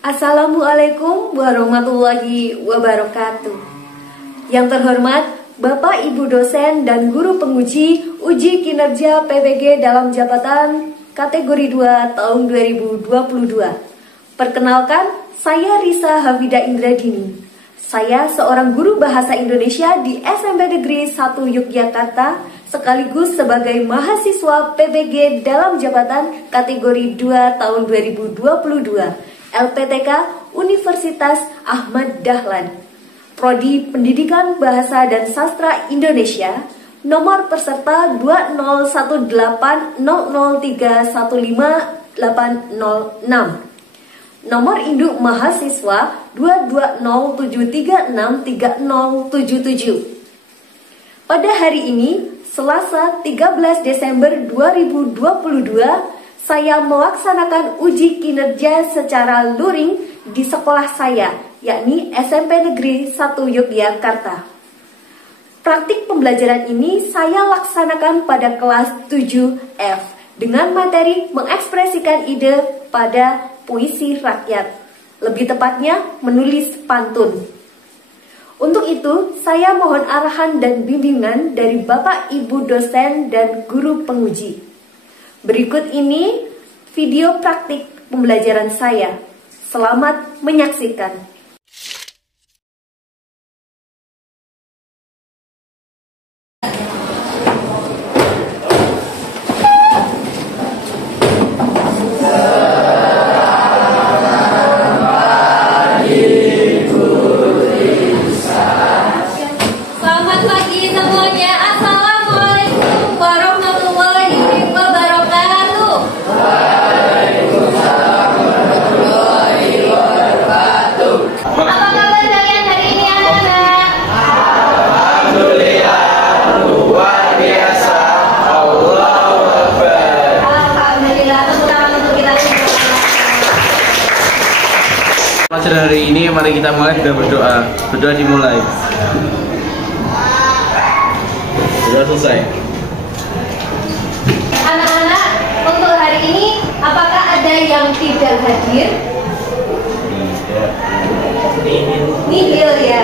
Assalamualaikum warahmatullahi wabarakatuh. Yang terhormat Bapak Ibu dosen dan guru penguji uji kinerja PPG dalam jabatan kategori 2 tahun 2022. Perkenalkan, saya Risa Hafida Indradini. Saya seorang guru bahasa Indonesia di SMP Negeri 1 Yogyakarta, sekaligus sebagai mahasiswa PPG dalam jabatan kategori 2 tahun 2022. LPTK Universitas Ahmad Dahlan, Prodi Pendidikan Bahasa dan Sastra Indonesia, nomor peserta 20180315806, nomor induk mahasiswa 22073630077. Pada hari ini, Selasa 13 Desember 2022, saya melaksanakan uji kinerja secara luring di sekolah saya, yakni SMP Negeri 1 Yogyakarta. Praktik pembelajaran ini saya laksanakan pada kelas 7F dengan materi mengekspresikan ide pada puisi rakyat, lebih tepatnya menulis pantun. Untuk itu, saya mohon arahan dan bimbingan dari Bapak Ibu dosen dan guru penguji. Berikut ini video praktik pembelajaran saya. Selamat menyaksikan. Selamat pagi semuanya. Assalamualaikum warahmatullahi wabarakatuh. Apa kabar kalian hari ini, anak-anak? Alhamdulillah, luar biasa. Allahu Akbar. Alhamdulillah, tepuk tangan untuk kita semua. Pelajaran hari ini mari kita mulai dengan berdoa. Berdoa dimulai. Sudah selesai. Anak-anak, untuk hari ini apakah ada yang tidak hadir? Nihil ya,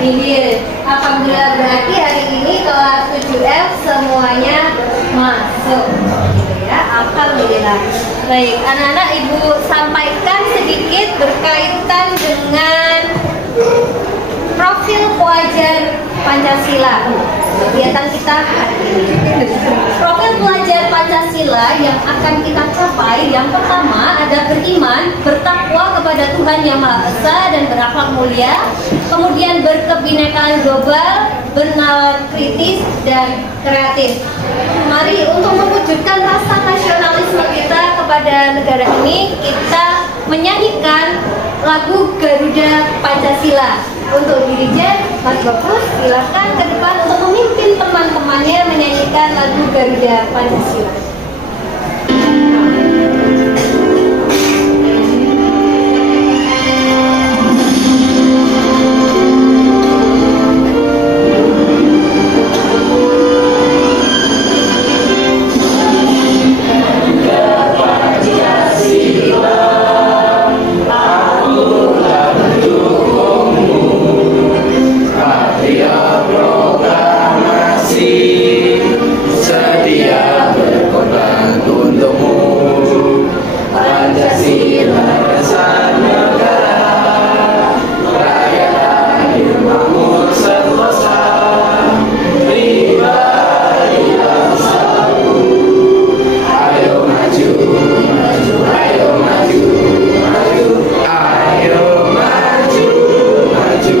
nihil. Alhamdulillah, berarti hari ini kelas 7F semuanya masuk ya, alhamdulillah. Baik, anak-anak, ibu sampaikan sedikit berkaitan dengan profil pelajar Pancasila. Kegiatan kita hari ini. Profil pelajar Pancasila yang akan kita capai, yang pertama ada beriman, bertakwa kepada Tuhan Yang Maha Esa dan berakhlak mulia, kemudian berkebinekaan global, bernalar kritis dan kreatif. Mari untuk mewujudkan rasa nasionalisme kita kepada negara ini, kita menyanyikan lagu Garuda Pancasila. Untuk dirijen, Mas Bagus, silakan ke depan untuk memimpin teman-temannya menyanyikan lagu Garuda Pancasila. Sedia berkorban untukmu, Pancasila dasar negara, rakyat adil makmur sentosa, pribadi satu. Ayo maju, maju, ayo maju, maju, ayo maju, maju.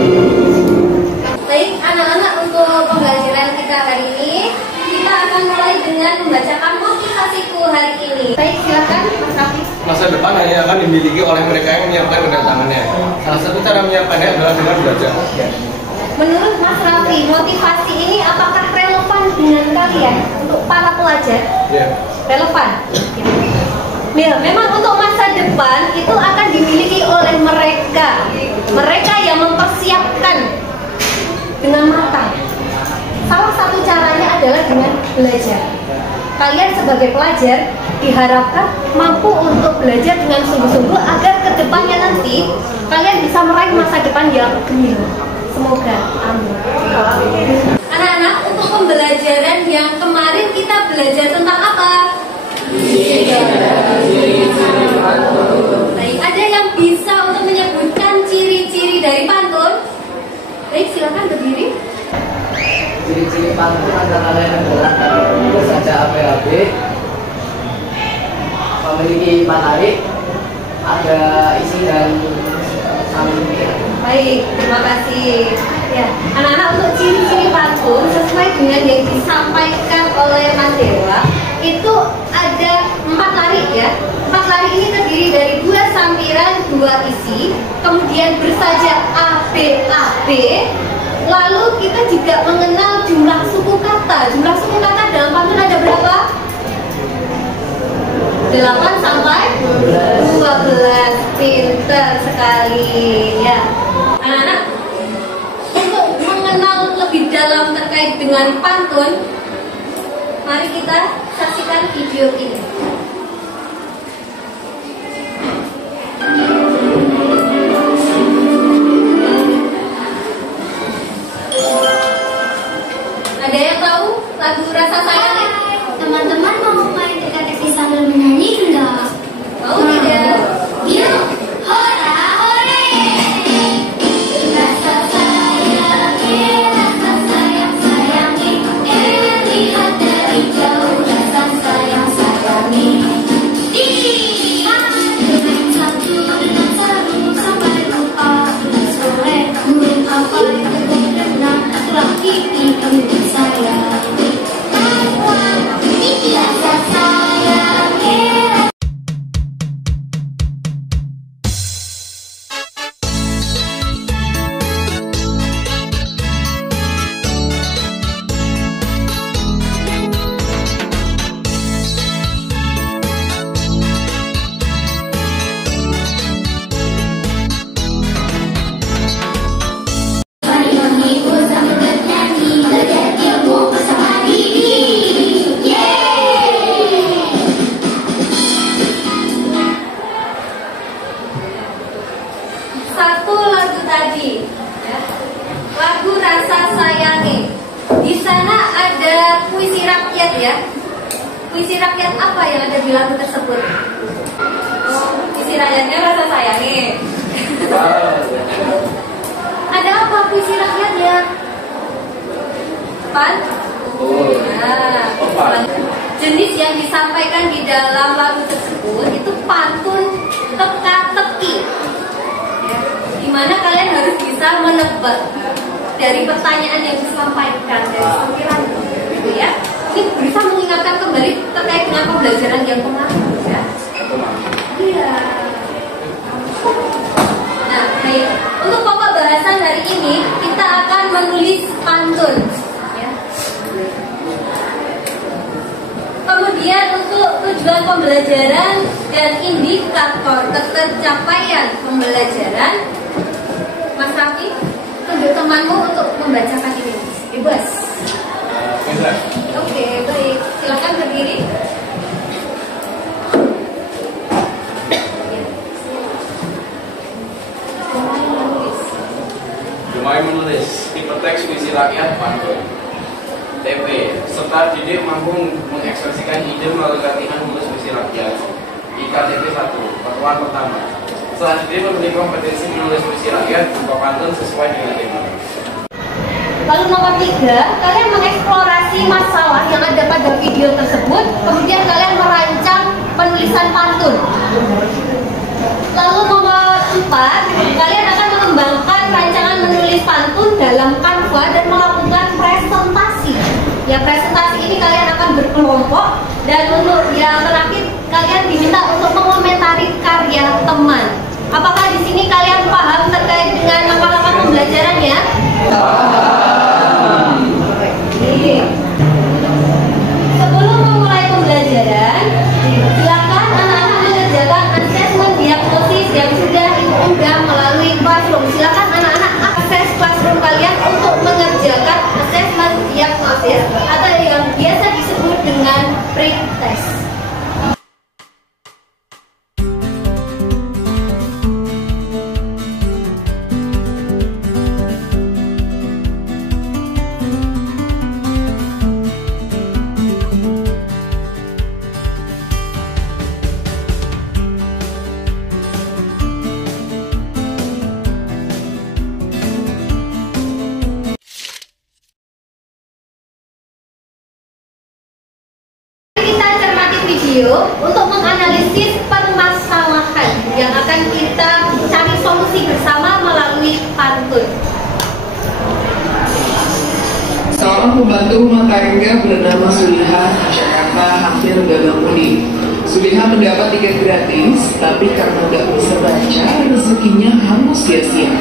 Baik, anak-anak, untuk pembelajaran kita hari ini, kita akan mulai dengan membacakan motivasiku hari ini. Baik, silakan Mas Raffi. Masa depan hanya akan dimiliki oleh mereka yang menyiapkan kedatangannya. Salah satu cara menyiapkannya adalah dengan belajar. Menurut Mas Raffi, motivasi ini apakah relevan dengan kalian untuk para pelajar? Ya. Relevan? Ya, memang untuk masa depan itu akan dimiliki oleh mereka yang mempersiapkan dengan matang. Salah satu caranya adalah dengan belajar. Kalian sebagai pelajar diharapkan mampu untuk belajar dengan sungguh-sungguh agar kedepannya nanti ini kalian bisa meraih masa depan yang gemilang. Semoga. Amin. Anak-anak, untuk pembelajaran yang kemarin kita belajar tentang apa? Baik, ada yang bisa untuk menyebutkan ciri-ciri dari pantun? Baik, silakan berdiri. Ciri-ciri pantun antara lain adalah bersaja ape-ape, memiliki matahari, ada isi dan saling pihak. Baik, terima kasih. Ya, anak-anak, untuk ciri-ciri pantun sesuai dengan yang disampaikan oleh Mas Dewa itu ada 4 lari ya. 4 lari ini terdiri dari 2 sampiran, 2 isi, kemudian bersaja ABAB. Lalu kita juga mengenal jumlah suku kata. Jumlah suku kata dalam pantun ada berapa? 8 sampai 12. Pinter sekali ya. Anak-anak, untuk mengenal lebih dalam terkait dengan pantun, mari kita saksikan video ini. Ada yang tahu lagu Rasa Sayang? Teman-teman mau main teka-teki sambil menyanyi enggak? Mau tidak? Yuk, hora hore! Rasa sayang sayangi, lihat dari jauh rasa sayang sayangi. Dengan satu dengan seru sampai lupa sore, burung apa itu berenang telah ini untuk saya. Rasa sayangi. Satu lagu tadi ya. Lagu Rasa Sayangi. Di sana ada puisi rakyat ya. Puisi rakyat apa yang ada di lagu tersebut? Puisi rakyatnya Rasa Sayangi. Ada apa puisi rakyatnya? Jenis yang disampaikan di dalam lagu tersebut itu pantun teka-teki. Dimana kalian harus bisa menebak dari pertanyaan yang disampaikan dari sampiran gitu ya. Ini bisa mengingatkan kembali terkait dengan pembelajaran yang kemarin ya. Iya. Nah, baik. Untuk pokok bahasan hari ini kita akan menulis pantun ya. Kemudian untuk tujuan pembelajaran dan indikator tercapaian pembelajaran, Mas Raffi, tunjuk temanmu untuk membacakan ini. Bebas. Oke, baik. Silakan berdiri. Mulai menulis tipe teks puisi rakyat pantun. TP, serta didik mampu mengekspresikan ide melalui latihan menulis puisi rakyat. IKTP 1, pertemuan pertama. Selanjutnya memiliki kompetensi menulis puisi rakyat berupa pantun sesuai dengan tema. Lalu nomor 3, kalian mengeksplorasi masalah yang ada pada video tersebut, kemudian kalian merancang penulisan pantun. Lalu nomor 4, kalian akan mengembangkan rancangan menulis pantun dalam Canva dan melakukan presentasi. Ya, presentasi ini kalian akan berkelompok, dan untuk yang terakhir kalian diminta untuk mengomentari karya teman. Apakah di sini kalian paham terkait dengan langkah-langkah pembelajarannya? Sebelum memulai pembelajaran, silakan anak-anak mengerjakan asesmen diagnosis yang sudah diunggah melalui Classroom. Silakan anak-anak akses Classroom kalian untuk mengerjakan asesmen diagnosis atau yang biasa disebut dengan pre-test. video untuk menganalisis permasalahan yang akan kita cari solusi bersama melalui pantun. Seorang pembantu rumah tangga bernama Sulihah, Jakarta hampir gagal mudik. Sulihah mendapat tiket gratis, tapi karena nggak bisa baca, rezekinya hangus sia-sia.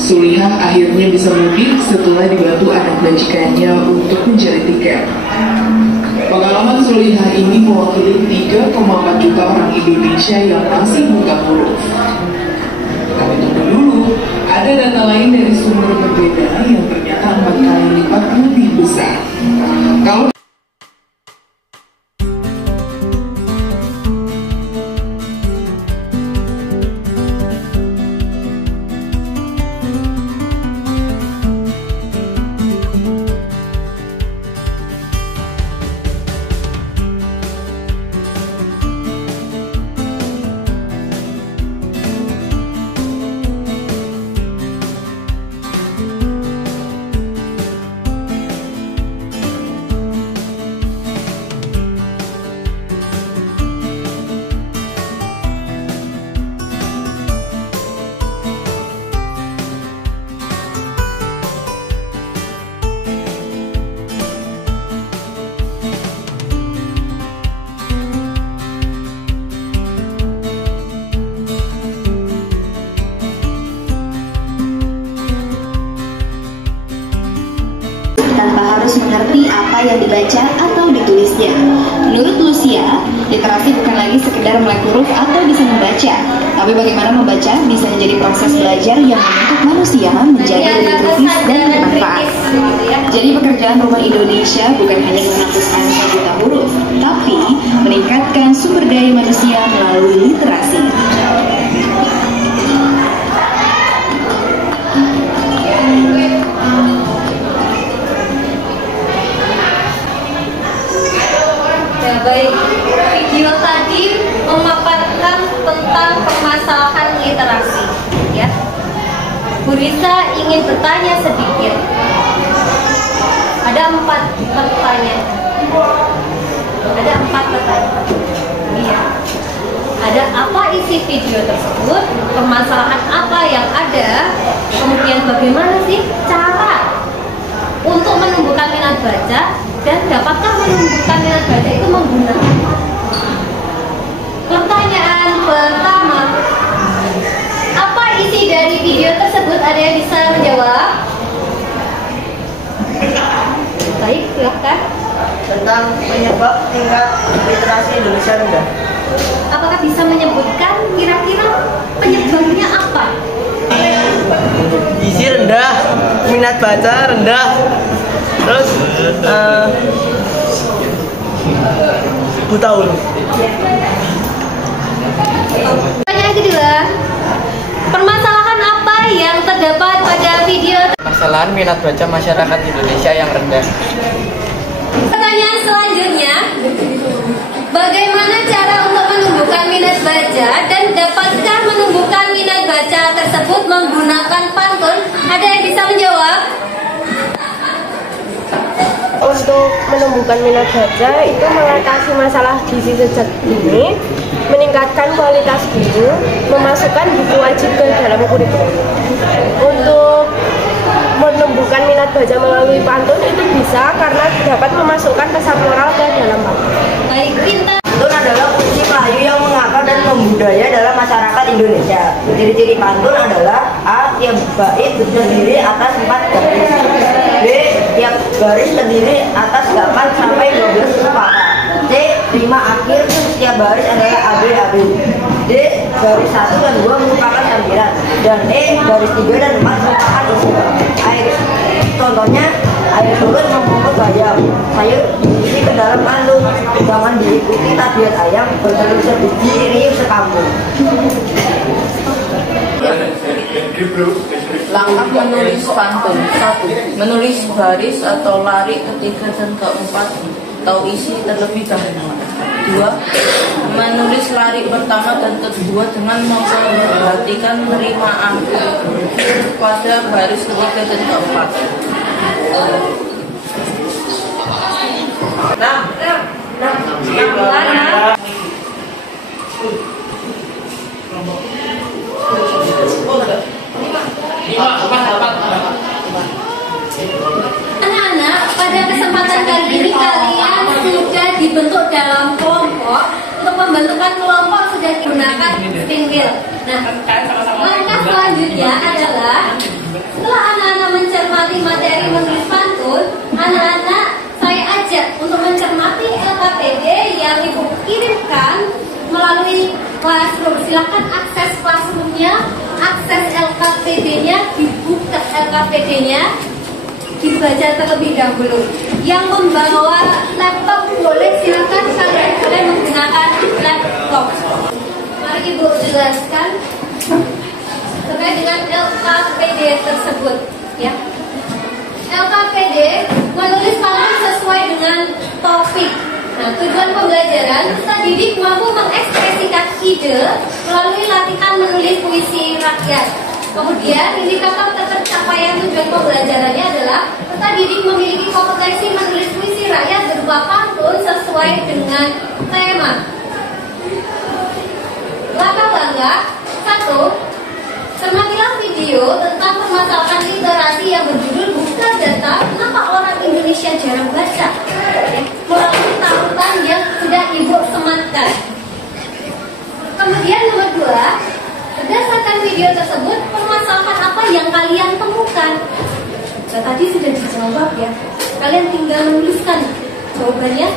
Sulihah akhirnya bisa mudik setelah dibantu anak majikannya untuk mencari tiket. Pengalaman Sulihah ini mewakili 3,4 juta orang Indonesia yang masih buta huruf. Kami tunggu dulu, ada data lain dari sumber berbeda yang ternyata 4 kali lipat lebih besar. Kalau tanpa harus mengerti apa yang dibaca atau ditulisnya. Menurut Lucia, literasi bukan lagi sekedar melek huruf atau bisa membaca, tapi bagaimana membaca bisa menjadi proses belajar yang membentuk manusia menjadi lebih kritis dan bermanfaat. Jadi pekerjaan Rumah Indonesia bukan hanya menghapus angka buta huruf, tapi meningkatkan sumber daya manusia melalui literasi. Baik, video tadi memaparkan tentang permasalahan literasi, ya. Bu Risa ingin bertanya sedikit. Ada 4 pertanyaan. Ada 4 pertanyaan. Iya. Ada apa isi video tersebut? Permasalahan apa yang ada? Kemudian bagaimana sih cara untuk menumbuhkan minat baca? Dan dapatkah menumbuhkan minat baca itu menggunakan? Pertanyaan pertama, apa isi dari video tersebut? Ada yang bisa menjawab? Baik, silakan. Tentang penyebab tingkat literasi Indonesia rendah. Apakah bisa menyebutkan kira-kira penyebabnya apa? Gizi rendah, minat baca rendah, terus buta huruf. Pertanyaan kedua, permasalahan apa yang terdapat pada video? Permasalahan minat baca masyarakat Indonesia yang rendah. Pertanyaan selanjutnya, bagaimana cara untuk menumbuhkan minat baca dan dapatkah menumbuhkan minat baca tersebut menggunakan pantun? Ada yang bisa menjawab? Untuk menumbuhkan minat baca itu mengatasi masalah gizi sejak dini, meningkatkan kualitas guru, memasukkan buku wajib ke dalam kurikulum. Untuk menumbuhkan minat baca melalui pantun itu bisa karena dapat memasukkan pesan moral ke dalam pantun. Baik, Pinta. Pantun adalah kunci Melayu yang mengakar dan membudaya dalam masyarakat Indonesia. Ciri-ciri pantun adalah A. Tiap bait terdiri atas 4 garis. B. Tiap baris terdiri atas 8 sampai 12 kata. C. Rima akhir setiap baris adalah AB. D. Baris 1 dan 2 merupakan sambilan. Dan E. Baris 3 dan 4 merupakan isi. Air. Contohnya, air surut membungkuk ayam. Sayur diisi ke dalam kandung. Jangan diikuti tabiat ayam bertelur sebiji, riuh sekampung. Langkah menulis pantun. 1. Menulis baris atau lari ketiga dan keempat atau isi terlebih dahulu. 2. Menulis lari pertama dan kedua dengan memperhatikan rima akhir pada baris ketiga dan keempat. Anak-anak, pada kesempatan kali ini kalian sudah dibentuk dalam kelompok. Untuk membentukkan kelompok sudah digunakan spin wheel. Nah, langkah selanjutnya adalah setelah anak-anak mencermati materi menulis pantun, anak-anak saya ajak untuk mencermati LKPD yang Ibu kirimkan melalui Classroom. Silakan akses Classroom-nya, akses LKPD-nya, dibuka LKPD-nya, dibaca terlebih dahulu. Yang membawa laptop boleh silakan, kalian boleh menggunakan laptop. Mari Ibu jelaskan terkait dengan LKPD tersebut, ya. LKPD menulis pantun sesuai dengan topik. Nah, tujuan pembelajaran peserta didik mampu mengekspresikan ide melalui latihan menulis puisi rakyat. Kemudian indikator tercapaian tujuan pembelajarannya adalah peserta didik memiliki kompetensi menulis puisi rakyat berupa pantun sesuai dengan tema. Langkah-langkah 1. Cermatilah video tentang permasalahan literasi yang berjudul Buka Data Kenapa Orang Indonesia Jarang Baca, melalui tautan yang sudah Ibu sematkan. Kemudian nomor 2, berdasarkan video tersebut, permasalahan apa yang kalian temukan? Nah, tadi sudah dijawab ya. Kalian tinggal menuliskan jawabannya.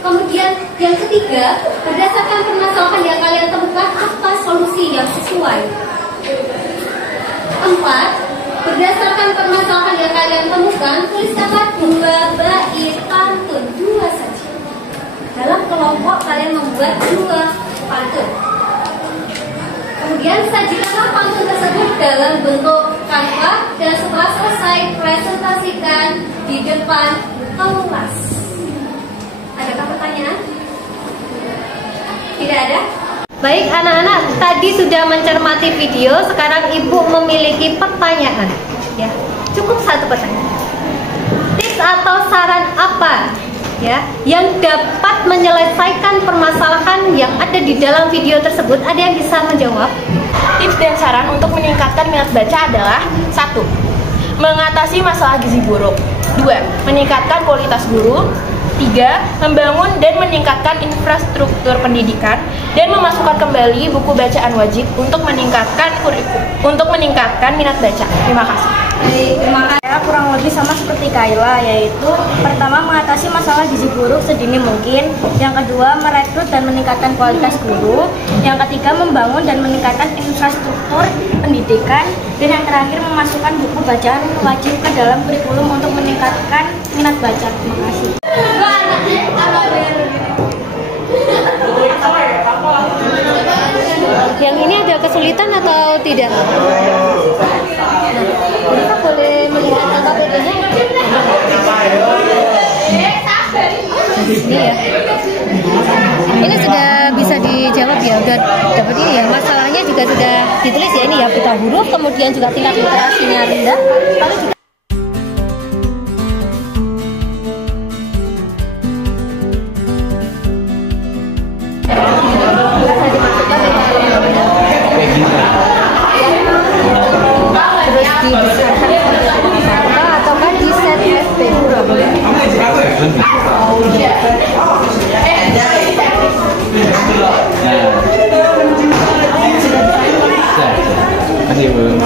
Kemudian yang ketiga, berdasarkan permasalahan yang kalian temukan, apa solusi yang sesuai? 4. Berdasarkan permasalahan yang kalian temukan, tuliskanlah 2 bait pantun, 2 saja. Dalam kelompok kalian membuat 2 pantun. Kemudian sajikanlah pantun tersebut dalam bentuk Canva dan setelah selesai presentasikan di depan kelas. Adakah pertanyaan? Tidak ada? Baik anak-anak, tadi sudah mencermati video, sekarang Ibu memiliki pertanyaan. Ya, cukup 1 pertanyaan. Tips atau saran apa ya yang dapat menyelesaikan permasalahan yang ada di dalam video tersebut? Ada yang bisa menjawab? Tips dan saran untuk meningkatkan minat baca adalah 1. Mengatasi masalah gizi buruk. 2. Meningkatkan kualitas guru. 3. Membangun dan meningkatkan infrastruktur pendidikan dan memasukkan kembali buku bacaan wajib untuk meningkatkan minat baca. Terima kasih. Terima kasih. Kurang lebih sama seperti Kayla, yaitu pertama mengatasi masalah gizi buruk sedini mungkin, yang kedua merekrut dan meningkatkan kualitas guru, yang ketiga membangun dan meningkatkan infrastruktur pendidikan, dan yang terakhir memasukkan buku bacaan wajib ke dalam kurikulum untuk meningkatkan minat baca. Terima kasih. Yang ini ada kesulitan atau tidak? Kita boleh melihat LKPD-nya. Ini ya. Ini sudah bisa dijawab ya, udah dapat ini ya. Masalahnya juga sudah ditulis ya, ini ya, buta huruf, kemudian juga tingkat literasinya rendah. Lalu juga ataukah di set SP? Terima kasih Bu.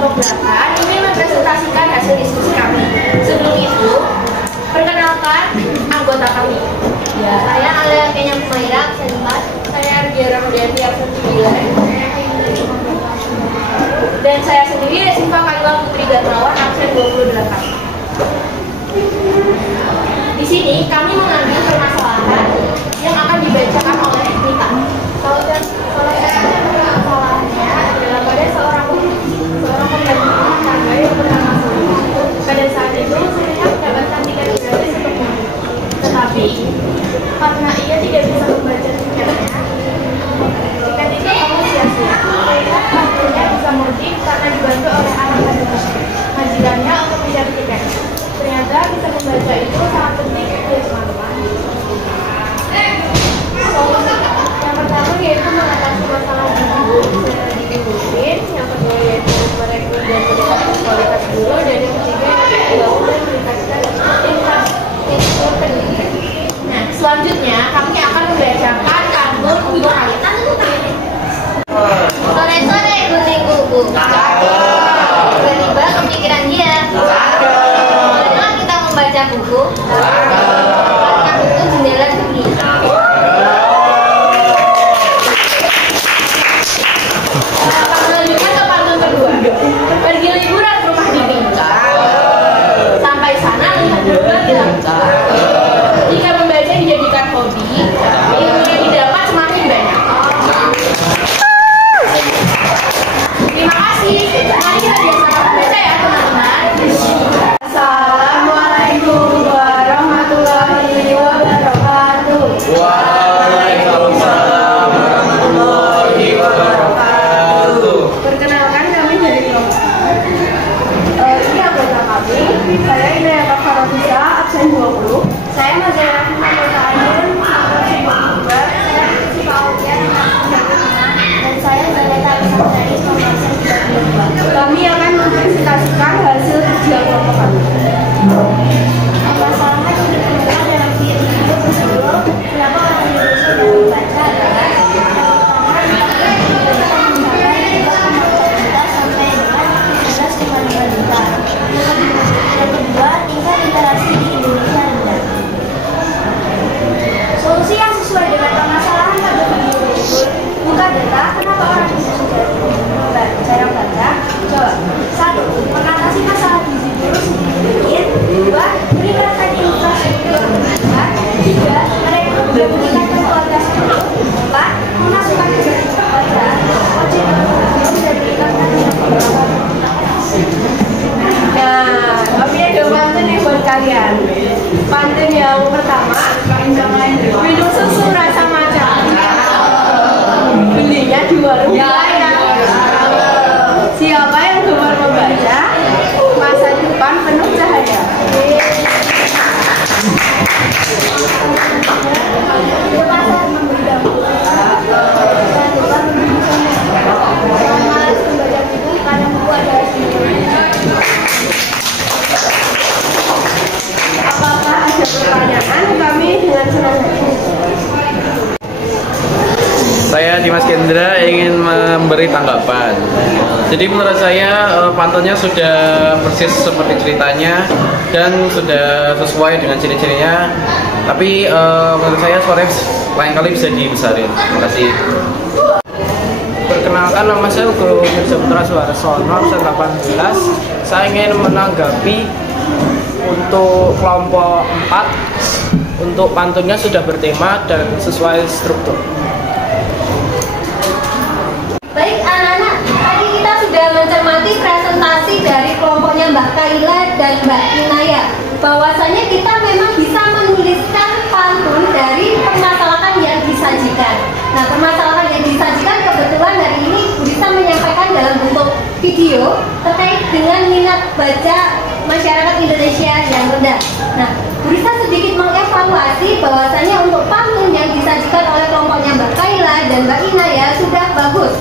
kelompok gerakan ini mempresentasikan hasil diskusi kami. Sebelum itu, perkenalkan anggota kami. Ya, saya Alia Kenya Kumaira, absen 4. Saya Ardia Ramadianti, absen 9. Dan saya sendiri Siva Kaliwal Putri Gatmawan, absen 28. Di sini kami mengambil permasalahan yang akan dibacakan oleh kita. Kalau saya permasalahannya adalah pada seorang pembantu rumah tangga yang bernama Suri. Pada saat itu Surinya mendapatkan tiket gratis untuk mudik. Tetapi karena ia tidak bisa membaca tiketnya, tiket itu kamu sia-sia. Akhirnya bisa mudik karena dibantu oleh anak kandungnya, majikannya untuk mencari tiket. Ternyata bisa membaca itu sangat penting ya teman-teman. Solusi yang pertama yaitu mengatasi masalah gigi rutin, yang kedua yaitu merekrut dan meningkatkan kualitas guru, dan yang ketiga yaitu membangun dan meningkatkan infrastruktur pendidikan. Nah, selanjutnya kami akan membacakan pantun untuk kalian. Sore-sore gunting kuku. Tiba-tiba kepikiran dia. Bagaimana kita membaca buku? Karena buku jendela dunia. Selanjutnya ke pantun kedua. Pergi liburan ke rumah bibi. Sampai sana lihat berbagai. Jika membaca dijadikan hobi, ilmu yang didapat semakin banyak. Terima kasih. Mari hadiah sama baca ya teman-teman. Assalamualaikum warahmatullahi wabarakatuh. Waalaikumsalam warahmatullahi wabarakatuh. Perkenalkan kami dari kelompok. Ini anggota kami. Saya Inayaka Farofisa, absen 20. Saya Mazara anggota Ayun, absen 22. Saya Siva Aulia, dan saya Zaleta Absandari, absen 32. Kami akan mempresentasikan hasil kerja kelompok kami. Permasalahan yang ditemukan dalam video tersebut, kenapa orang Indonesia dalam membaca adalah yang kedua, tingkat literasi di Indonesia rendah. Solusi yang sesuai dengan permasalahan pada video tersebut, buka data kenapa orang bisa jarang baca. Coba. 1. Mengatasi masalah gizi buruk sedikit. 2. Meningkatkan infrastruktur pendidikan. 3. Merekrut dan meningkatkan kualitas guru. 4. Memasukkan kegiatan baca, wajib dan meningkatkan Nah, kami ada pantun nih buat kalian. Pantun yang pertama, minum susu rasa matcha. Belinya di warung lain. Siapa yang gemar membaca, masa depan penuh cahaya. Apakah ada pertanyaan? Kami dengan senang hati. Saya Dimas Kendra ingin memberi tanggapan. Jadi menurut saya pantunnya sudah persis seperti ceritanya dan sudah sesuai dengan ciri-cirinya. Tapi menurut saya suaranya lain kali bisa dibesarin. Terima kasih. Perkenalkan, nama saya Guru Mirza Putra Suharsono, absen 18. Saya ingin menanggapi untuk kelompok 4. Untuk pantunnya sudah bertema dan sesuai struktur. Baik anak-anak, tadi kita sudah mencermati presentasi dari kelompoknya Mbak Kaila dan Mbak Inaya. Bahwasanya kita memang bisa menuliskan pantun dari permasalahan yang disajikan. Nah, permasalahan yang disajikan kebetulan hari ini bisa menyampaikan dalam bentuk video terkait dengan minat baca masyarakat Indonesia yang rendah. Nah, bisa sedikit mengevaluasi bahwasanya untuk pantun yang disajikan oleh kelompoknya Mbak Kaila dan Mbak Inaya sudah bagus.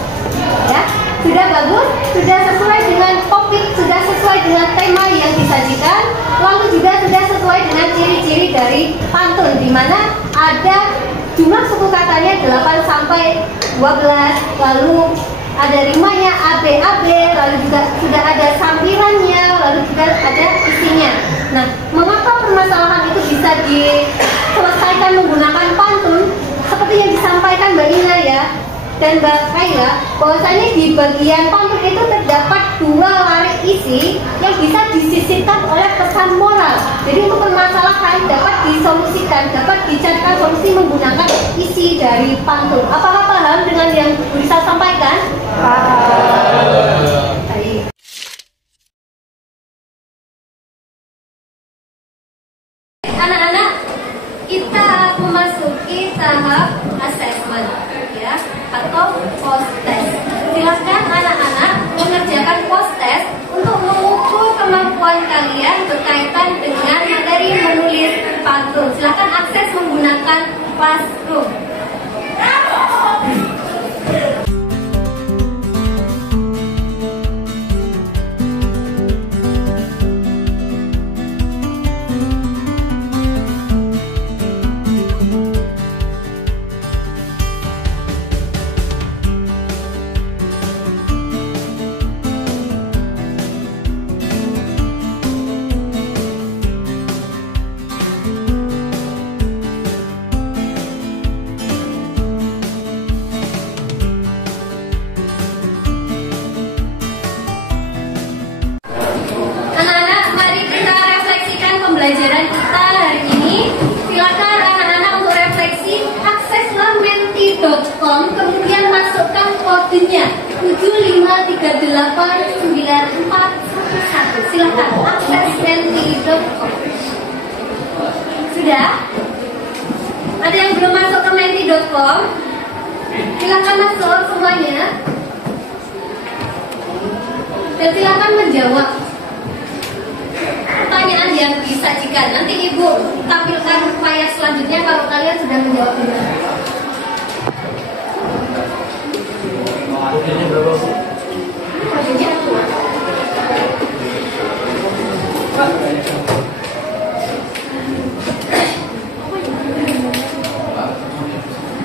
Ya, sudah bagus, sudah sesuai dengan topik, sudah sesuai dengan tema yang disajikan, lalu juga sudah sesuai dengan ciri-ciri dari pantun, di mana ada jumlah suku katanya 8 sampai 12, lalu ada rimanya AB, lalu juga sudah ada sampirannya, lalu juga ada isinya. Nah, mengapa permasalahan itu bisa diselesaikan menggunakan pantun seperti yang disampaikan Mbak Ina ya dan Mbak Kaila, bahwasanya di bagian pantun itu terdapat 2 larik isi yang bisa disisipkan oleh pesan moral. Jadi untuk permasalahan dapat disolusikan, dapat dicarikan solusi menggunakan isi dari pantun. Apakah paham dengan yang bisa sampaikan? Paham. Baik. Anak-anak, kita memasuki tahap assessment ya, atau post test. Silakan anak-anak mengerjakan post test untuk mengukur kemampuan kalian berkaitan dengan materi menulis pantun. Silakan akses menggunakan Classroom. Pembelajaran kita hari ini, silakan anak-anak untuk refleksi, akseslah menti.com, kemudian masukkan kodenya 7538941. Silakan akses menti.com. Sudah? Ada yang belum masuk ke menti.com? Silakan masuk semuanya. Dan silakan menjawab pertanyaan yang disajikan. Nanti Ibu tampilkan layar selanjutnya kalau kalian sudah menjawab benar. Kodenya berapa, Bu? Kodenya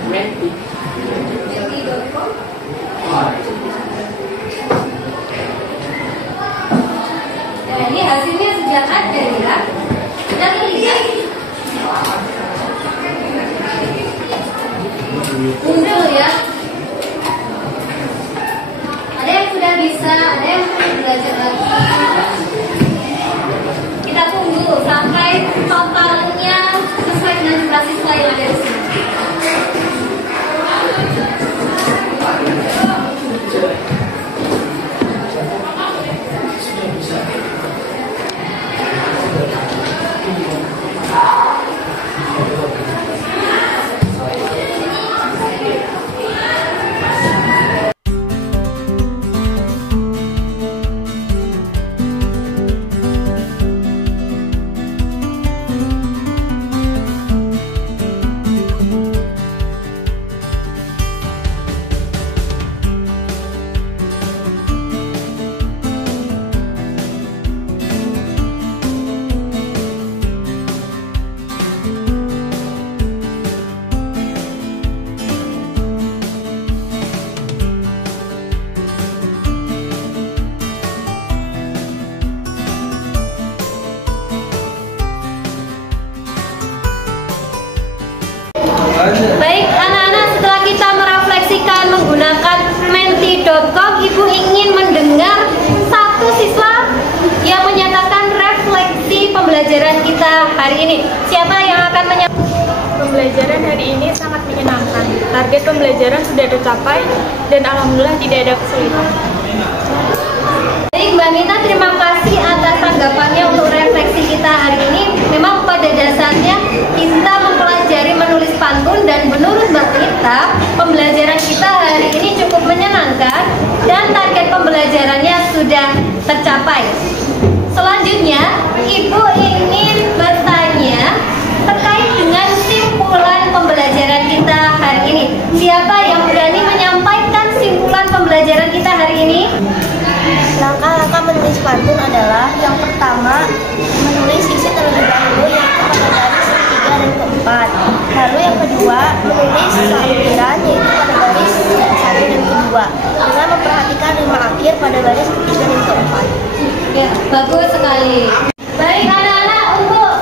Menti. Menti.com. Nah, ini hasilnya sudah ada ya. Kita lihat. Muncul ya. Ada yang sudah bisa, ada yang belajar lagi. Kita tunggu sampai totalnya sesuai dengan jumlah siswa yang ada di sini. Baik anak-anak, setelah kita merefleksikan menggunakan menti.com, Ibu ingin mendengar satu siswa yang menyatakan refleksi pembelajaran kita hari ini. Siapa yang akan menyampaikan? Pembelajaran hari ini sangat menyenangkan. Target pembelajaran sudah tercapai dan alhamdulillah tidak ada kesulitan. Baik Mbak Mita, terima kasih atas tanggapannya untuk refleksi kita hari ini. Memang pada dasarnya kita mempelajari menulis pantun dan menurut Mbak Mita, pembelajaran kita hari ini cukup menyenangkan dan target pembelajarannya sudah tercapai. Selanjutnya, Ibu ingin bertanya terkait dengan simpulan pembelajaran kita hari ini. Siapa yang berani menyampaikan simpulan pembelajaran kita hari ini? Langkah-langkah menulis pantun adalah yang pertama, menulis isi terlebih dahulu yaitu pada baris ketiga dan keempat. Lalu yang kedua, menulis sampiran yaitu pada baris satu dan kedua. Dengan hadir pada baris ketiga dan keempat. Ya, bagus sekali. Baik anak-anak, untuk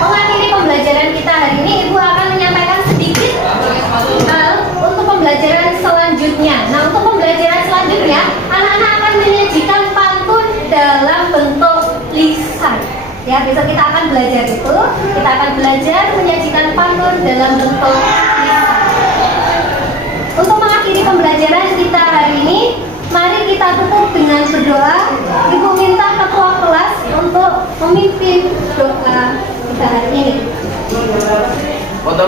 mengakhiri pembelajaran kita hari ini, Ibu akan menyampaikan sedikit hal untuk pembelajaran selanjutnya. Nah, untuk pembelajaran selanjutnya, anak-anak akan menyajikan pantun dalam bentuk lisan. Ya, besok kita akan belajar itu. Kita akan belajar menyajikan pantun dalam bentuk lisan. Untuk mengakhiri pembelajaran kita hari ini, mari kita tutup dengan berdoa. Ibu minta ketua kelas untuk memimpin doa kita hari ini. Untuk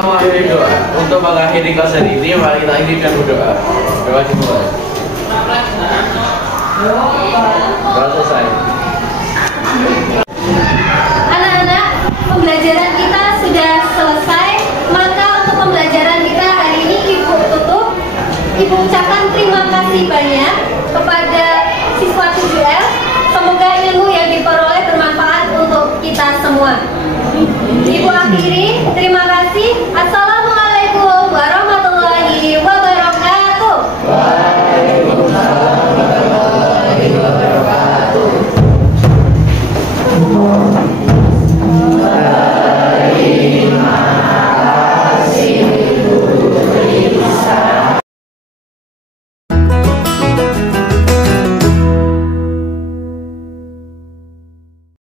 mengakhiri kelas hari ini, mari kita akhiri dengan berdoa. Doa dimulai. Doa selesai. Anak-anak, pembelajaran kita sudah selesai. Maka untuk pembelajaran kita hari ini Ibu tutup. Ibu ucapkan terima kasih banyak